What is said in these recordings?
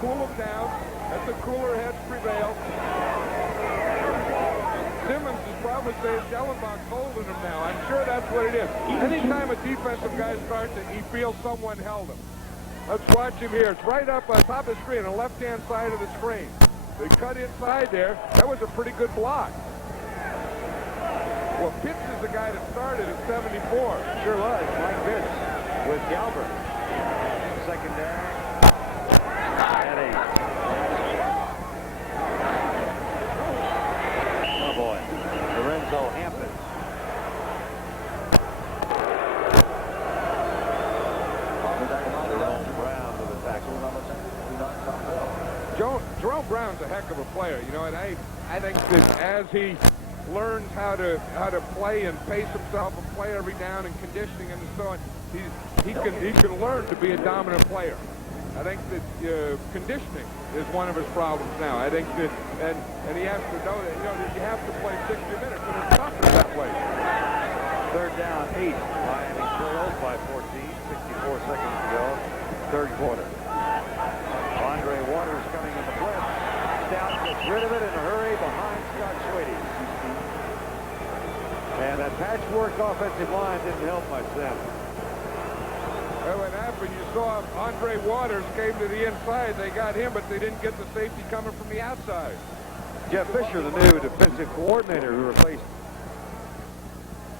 cool them down. Let the cooler heads prevail. Simmons is probably saying Schellenbach's holding him now. I'm sure that's what it is. Anytime a defensive guy starts it, he feels someone held him. Let's watch him here. It's right up on top of the screen, on the left-hand side of the screen. They cut inside there. That was a pretty good block. Well, Pitts is the guy that started at 74. Sure was. Mike Pitts with Galbraith. Second down. And 8. Oh, boy. Lorenzo Hampton. Jerome Brown with a tackle. Jerome Brown's a heck of a player, you know, and I think that as he learns how to play and pace himself and play every down and conditioning and so on, he can learn to be a dominant player. I think that conditioning is one of his problems now. I think that and he has to know that, you know, that you have to play 60 minutes and it's tough that way. Third down, 8. Miami trails by 14. 64 seconds to go. Third quarter. Andre Waters coming in the blitz. Stout gets rid of it in a hurry behind Scott Schwady. And that patchwork offensive line didn't help much then. Well, what happened, you saw Andre Waters came to the inside. They got him, but they didn't get the safety coming from the outside. Jeff Fisher, the new defensive coordinator who replaced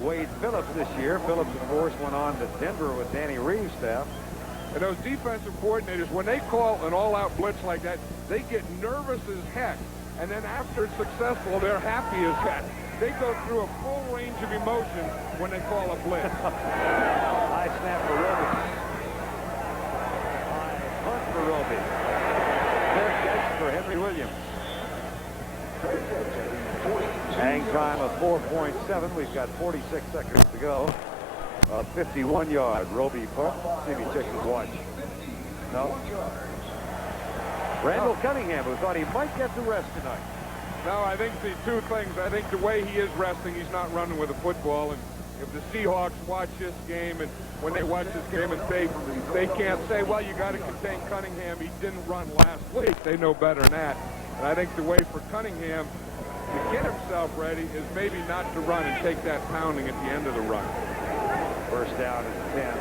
Wade Phillips this year. Phillips, of course, went on to Denver with Danny Reeves' staff. And those defensive coordinators, when they call an all-out blitz like that, they get nervous as heck. And then after it's successful, they're happy as heck. They go through a full range of emotion when they call a blitz. High snap for Roby. High punt for Roby. Fair catch for Henry Williams. Hang time of 4.7. We've got 46 seconds to go. 51-yard Roby punt. See if he checks his watch. No. Randall Cunningham, who thought he might get the rest tonight. No, I think the two things. I think the way he is resting, he's not running with a football. And if the Seahawks watch this game, and when they watch this game and they can't say, well, you got to contain Cunningham. He didn't run last week. They know better than that. And I think the way for Cunningham to get himself ready is maybe not to run and take that pounding at the end of the run. First down is 10.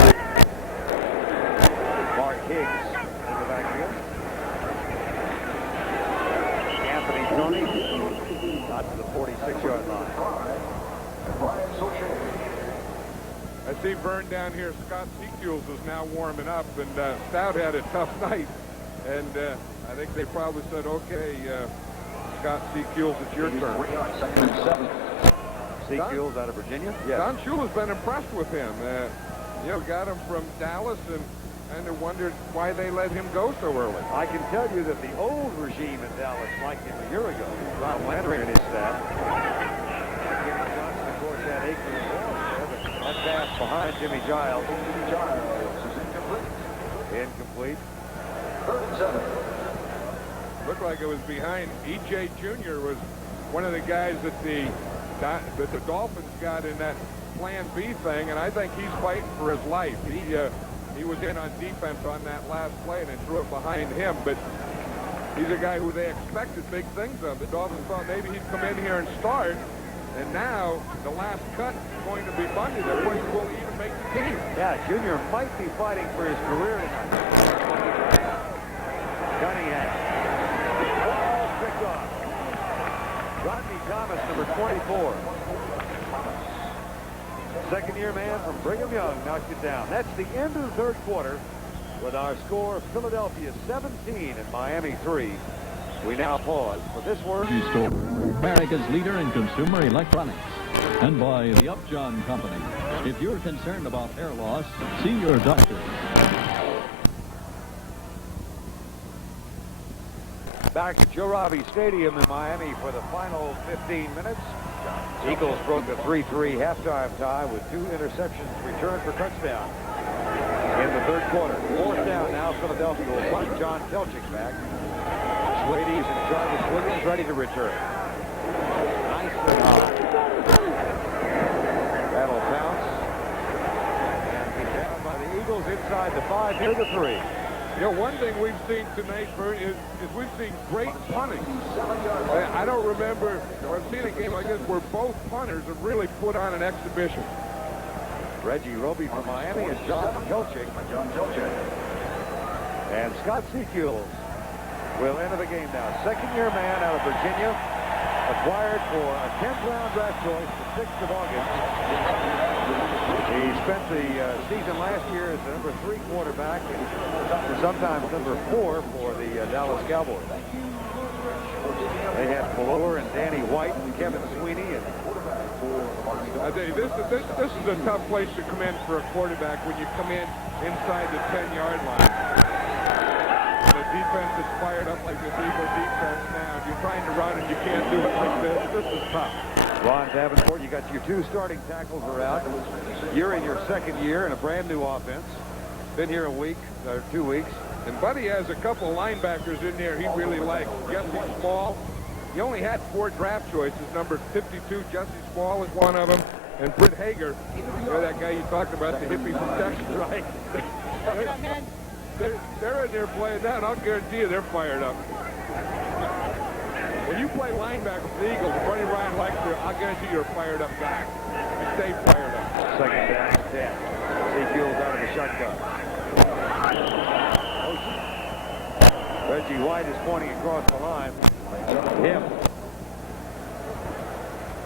Mark Higgs in the backfield. Anthony Tony not to the 46-yard line. I see Vern down here. Scott Seekules is now warming up, and Stout had a tough night. And I think they probably said, okay, Scott Seekules, it's your turn. Seekules out of Virginia? Yes. Don Shula's been impressed with him. You know, got him from Dallas and kind of wondered why they let him go so early. I can tell you that the old regime in Dallas liked him a year ago. Ron Landry and his staff. Jimmy Johnson, of course, had Aikman and Wall there, but that pass behind Jimmy Giles. Incomplete. Looked like it was behind. E.J. Jr. was one of the guys that the Dolphins got in that Plan B thing, and I think he's fighting for his life. He was in on defense on that last play, and they threw it behind him, but he's a guy who they expected big things of. The Dolphins thought maybe he'd come in here and start, and now the last cut is going to be Bundy that will even make the team. Yeah, Junior might be fighting for his career tonight. Cunningham. Ball picked off. Rodney Thomas, number 24. Second-year man from Brigham Young knocked it down. That's the end of the third quarter with our score, Philadelphia 17 and Miami 3. We now pause for this word. Store, America's leader in consumer electronics, and by the Upjohn Company. If you're concerned about hair loss, see your doctor. Back at Joe Robbie Stadium in Miami for the final 15 minutes. Eagles broke the 3-3 halftime tie with 2 interceptions returned for touchdown in the third quarter. Fourth down now. Philadelphia will punt. John Telchik back. Schwade's in charge. Williams ready to return. Nicely high. That'll bounce. And be down by the Eagles inside the 5 near the 3. You know, one thing we've seen tonight, Bert, is we've seen great punting. I don't remember, I've seen a game like this where both punters have really put on an exhibition. Reggie Roby from Miami and John Kilchick. And Scott Seekules will enter the game now. Second-year man out of Virginia, acquired for a 10th-round draft choice the 6th of August. He spent the season last year as the number 3 quarterback and sometimes number 4 for the Dallas Cowboys. They had Fuller and Danny White and Kevin Sweeney. And I tell you, this is a tough place to come in for a quarterback when you come in inside the 10-yard line. The defense is fired up like this Eagle defense now. You're trying to run and you can't do it like this. This is tough. Ron Davenport, you got your 2 starting tackles are out. You're in your 2nd year in a brand new offense. Been here a week or 2 weeks. And Buddy has a couple of linebackers in there he really likes. Jesse Small. He only had 4 draft choices. Number 52, Jesse Small is one of them. And Britt Hager, you know that guy you talked about, the hippie from Texas, right? They're in there playing that, and I'll guarantee you they're fired up. When you play linebacker for the Eagles, Buddy Ryan likes you, I'll guarantee you're a fired up guy. You stay fired up. Second down, 10. Seekules out of the shotgun. Reggie White is pointing across the line. Him.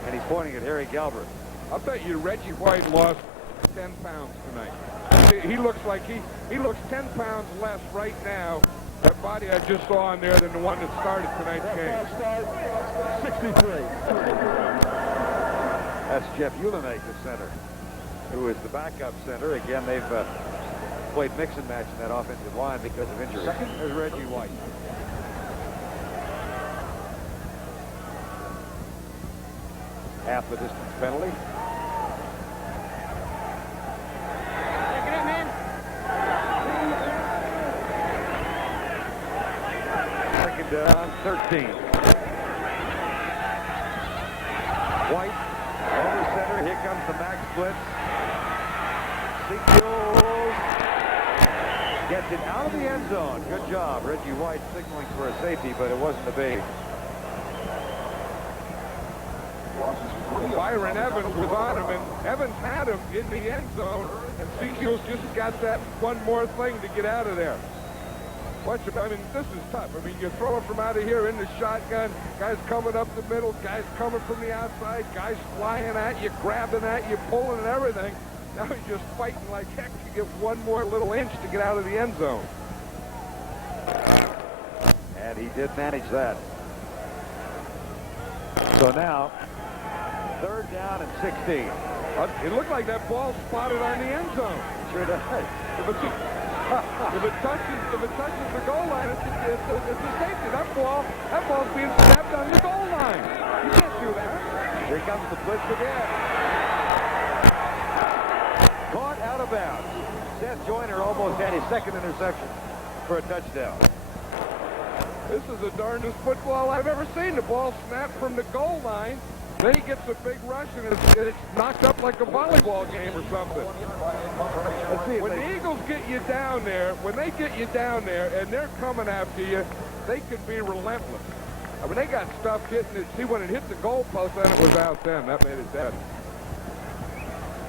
And he's pointing at Harry Galbraith. I'll bet you Reggie White lost 10 pounds tonight. He looks like he looks 10 pounds less right now, that body I just saw on there, than the one that started tonight's game. 63. That's Jeff Ulenake, the center, who is the backup center. Again, they've played mix and match in that offensive line because of injury. There's Reggie White. Half the distance penalty. Second down, 13. White over center. Here comes the max blitz. Seekules gets it out of the end zone. Good job. Reggie White signaling for a safety, but it wasn't a big. Byron Evans was on him, and Evans had him in the end zone, and Seekules just got that one more thing to get out of there. I mean, this is tough. I mean, you throw it from out of here in the shotgun, guys coming up the middle, guys coming from the outside, guys flying at you, grabbing at you, pulling and everything. Now you're just fighting like heck to get one more little inch to get out of the end zone. And he did manage that. So now, 3rd down and 16. It looked like that ball spotted on the end zone. Sure does. If it touches the goal line, it's a safety. That ball's being snapped on the goal line. You can't do that. Here comes the blitz again. Caught out of bounds. Seth Joyner almost had his 2nd interception for a touchdown. This is the darndest football I've ever seen. The ball snapped from the goal line. Then he gets a big rush, and it's knocked up like a volleyball game or something. When the Eagles get you down there, and they're coming after you, they can be relentless. I mean, they got stuff hitting it. See, when it hit the goalpost, then it was out then. That made it dead.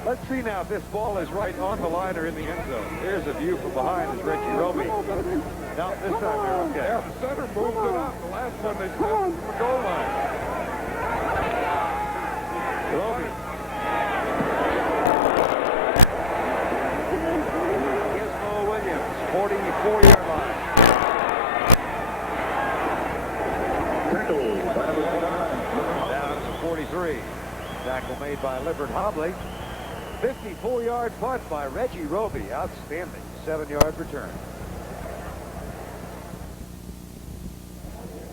Let's see now if this ball is right on the line or in the end zone. Here's a view from behind as Reggie Roby. Now, this time they're okay. Yeah, the center moved it up. The last one they snapped from the goal line. Roby. Gizmo Williams, 44-yard line. Down to 43. Tackle made by Lippert Hobley. 54-yard punt by Reggie Roby. Outstanding. 7-yard return.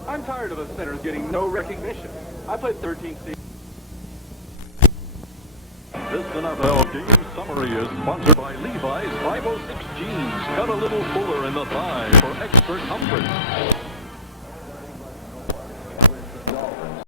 I'm tired of the centers getting no recognition. I played 13 seasons. This NFL game summary is sponsored by Levi's 506 jeans. Cut a little fuller in the thigh for extra comfort.